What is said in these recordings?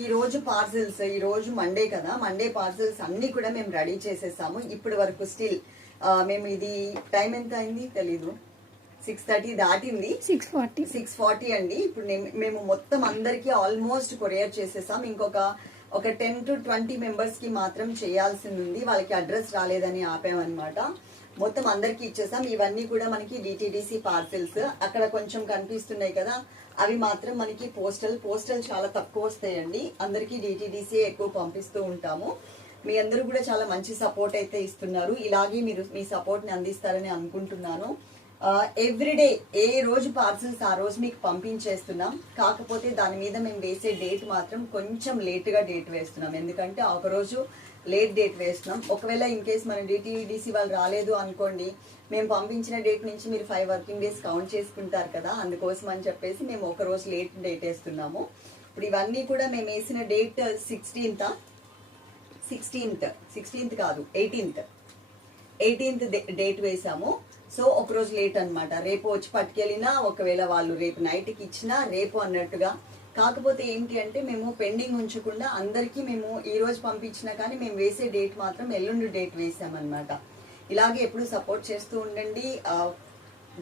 ఈ రోజు పార్సెల్స్, ఈ రోజు మండే కదా, మండే పార్సెల్స్ అన్ని కూడా మేము రెడీ చేసేసాము. ఇప్పటి వరకు స్టిల్ మేము ఇది టైం ఎంత అయింది తెలీదు, 6:30 దాటింది, 6:40 అండి. ఇప్పుడు మేము మొత్తం అందరికి ఆల్మోస్ట్ కొరియర్ చేసేసాం. ఒక 10 to 20 మెంబర్స్ కి మాత్రం చేయాల్సింది ఉంది. వాళ్ళకి అడ్రస్ రాలేదని ఆపామన్నమాట. మొత్తం అందరికి ఇచ్చేసాం. ఇవన్నీ కూడా మనకి డిటిడిసి పార్సెల్స్. అక్కడ కొంచెం కనిపిస్తున్నాయి కదా, అవి మాత్రం మనకి పోస్టల్ చాలా తక్కువ వస్తాయండి. అందరికి డిటిడిసి ఎక్కువ పంపిస్తూ ఉంటాము. మీ అందరూ కూడా చాలా మంచి సపోర్ట్ అయితే ఇస్తున్నారు. ఇలాగే మీరు మీ సపోర్ట్ ని అందిస్తారని అనుకుంటున్నాను. ఎవ్రీడే ఏ రోజు పార్సల్స్ ఆ రోజు మీకు పంపించేస్తున్నాం. కాకపోతే దాని మీద మేము వేసే డేట్ మాత్రం కొంచెం లేట్ గా డేట్ వేస్తున్నాం. ఎందుకంటే ఒక రోజు లేట్ డేట్ వేస్తున్నాం. ఒకవేళ ఇన్ కేస్ మన డిటిడిసి వాళ్ళు రాలేదు అనుకోండి, మేము పంపించిన డేట్ నుంచి మీరు 5 వర్కింగ్ డేస్ కౌంట్ చేసుకుంటారు కదా, అందుకోసం అని చెప్పేసి మేము ఒక రోజు లేట్ డేట్ వేస్తున్నాము. ఇప్పుడు ఇవన్నీ కూడా మేము వేసిన డేట్ 16th కాదు 18th డేట్ వేసాము. సో ఒక రోజు లేట్ అనమాట. రేపు వచ్చి పట్టుకెళ్ళినా, ఒకవేళ వాళ్ళు రేపు నైట్కి ఇచ్చినా రేపు అన్నట్టుగా. కాకపోతే ఏంటి అంటే మేము పెండింగ్ ఉంచకుండా అందరికీ మేము ఈ రోజు పంపించినా కానీ మేము వేసే డేట్ మాత్రం ఎల్లుండి డేట్ వేసామన్నమాట. ఇలాగే ఎప్పుడు సపోర్ట్ చేస్తూ ఉండండి.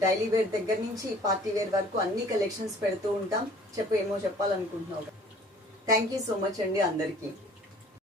డైలీ వేర్ దగ్గర నుంచి పార్టీ వేర్ వరకు అన్ని కలెక్షన్స్ పెడుతూ ఉంటాం. ఏమో చెప్పాలనుకుంటున్నావు. థ్యాంక్ యూ సో మచ్ అండి అందరికీ.